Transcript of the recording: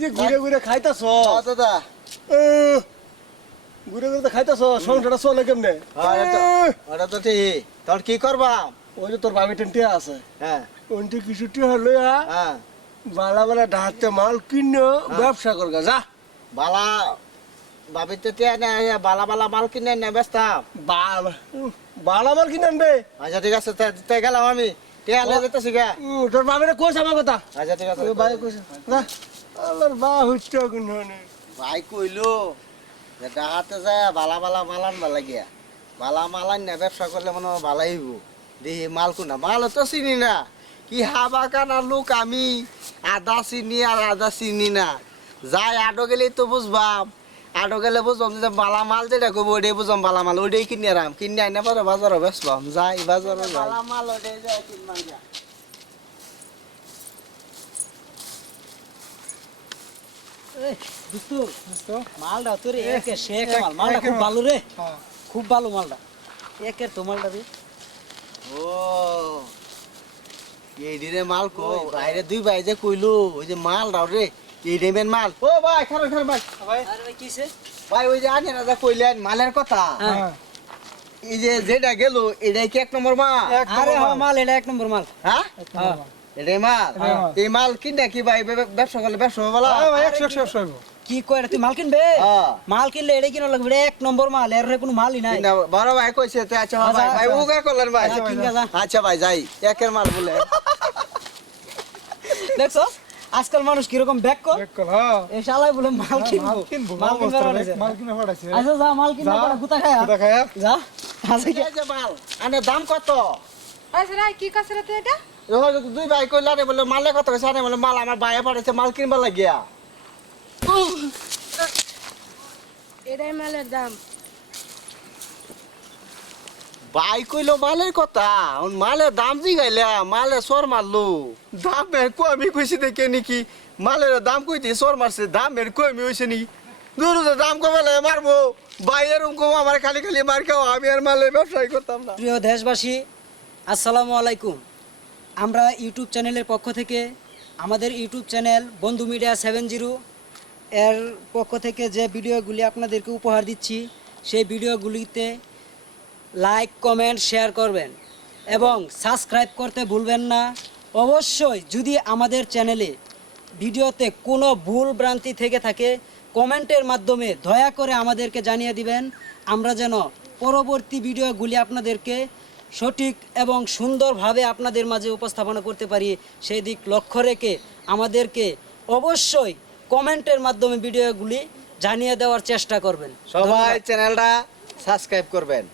যে ঘুরে ঘুরে খাইতাছ? হ্যাঁ, দাদা। ঘুরে ঘুরে তো খাইতাছ? সংসারটা চলে কেমনে? হ্যাঁ, ওটা তো ঠিক তোর কি করবা? ওই যে তোর বাবি টেন্টে আছে। হ্যাঁ। ওইটি কিছু টিয়া লইয়া হ্যাঁ। বালা বালা ডাহাতে মাল কিনে ব্যবসা করগা যা। বালা ভাবিতে টিয়া নে বালা বালা মাল কিনে নে ব্যস্তাম বাল বালা মাল কিনে আনবে। আচ্ছা ঠিক আছে তে- তে গেলাম আমি। টিয়া লে যেতেছি গে। তোর বাবিরে কোস আমার কথা? আচ্ছা ঠিক আছে। ভাই কোস না আল্লাহর বা হচ্ছে কিনে ভাই কইলো যে ডাহাতে যায় বালা বালা মাল আনবা লাগিয়া বালা মাল আন না ব্যবসা করলে মনে হয় ভালাই মাল কোনা মাল তো চিনি না। কি হাবা কানা লোক আমি? আদা চিনি আর আদা চিনি না। যাই আটো গেলেই তো বুঝবাম। আটো গেলে বুঝবাম যে বালা মাল যেটা কইব ওইটাই বুঝবাম বালা মাল ওইটাই কিনে আরাম। কিনে আইনা পরে বাজারে বেচবাম যাই বাজারে বালা মাল ওইটাই যায় কিনবাম যা দোস্ত মালটা তোর একে শেখ মাল মালটা খুব ভালো রে। খুব ভালো মালটা। একের তো মালটা রে ও এই দিনে মাল কো বাইরে দুই ভাই যে কইলো ওই যে মাল দাও রে। এই দেবেন মাল? ও ভাই খারো খারো ভাই। ভাই। কিসে? ভাই ওই যে আনে যা কইলেন মালের কথা। হ্যাঁ। এই যে যেটা গেল এটাই কি এক নম্বর মাল? আরে হ্যাঁ মাল। এটা এক নম্বর মাল। হ্যাঁ? হ্যাঁ। এটাই মাল? এই মাল কিনে কি ভাই ব্যবসা করলে ব্যবসা হবে বলা? কি কয় তুই মাল কিনবে? হ্যাঁ। মাল কিনলে এটা কিনা লাগবে এক নম্বর মাল এর রে কোনো মালই নাই। বড় ভাই কইছে তে আচ্ছা ভাই আচ্ছা, ভাই আচ্ছা। উগা করলেন ভাই। আচ্ছা, আচ্ছা ভাই যাই একের মাল বলে। দেখছ? আজকাল মানুষ কীরকম ব্যাক কর? এই শালাই বলে মাল কিনবো। মাল কিনবার বানাইছে। আচ্ছা যা মাল কিনবা পরে গুতা খায়া? যা আচ্ছা কি? যে মাল আনে দাম কত? আচ্ছা রাই কি কাছে তুই এটা? দুই ভাই কইলা রে বলে মালে কত কইছে আনে বলে মাল আমার ভাইয়ে পড়েছে মাল কিনবা লাগিয়া। এটাই মালের দাম। ভাই কইলো মালের কথা? মালের দাম জি গাইলা মালে সর মারলো। দাম কো আমি কইছি দেখে নাকি? মালের দাম কইতে সর মারছে দাম বের কো আমি হইছে নি? দূর দূর দাম কমালে মারবো। এরকম কম আমার খালি খালি মার খাও আমি আর মালের ব্যবসায় করতাম না। প্রিয় দেশবাসী আসসালামু আলাইকুম। আমরা ইউটিউব চ্যানেলের পক্ষ থেকে আমাদের YouTube channel Bondhu media seven zero এর পক্ষ থেকে যে ভিডিওগুলি আপনাদেরকে উপহার দিচ্ছি সেই ভিডিওগুলিতে লাইক কমেন্ট শেয়ার করবেন। এবং সাবস্ক্রাইব করতে ভুলবেন না। অবশ্যই যদি আমাদের চ্যানেলে ভিডিওতে কোনো ভুল ভ্রান্তি থেকে থাকে কমেন্টের মাধ্যমে দয়া করে আমাদেরকে জানিয়ে দিবেন। আমরা যেন পরবর্তী ভিডিওগুলি আপনাদেরকে সঠিক এবং সুন্দরভাবে আপনাদের মাঝে উপস্থাপনা করতে পারি সেই দিক লক্ষ্য রেখে আমাদেরকে অবশ্যই কমেন্টের মাধ্যমে ভিডিওগুলি জানিয়ে দেওয়ার চেষ্টা করবেন। সবাই চ্যানেলটা সাবস্ক্রাইব করবেন।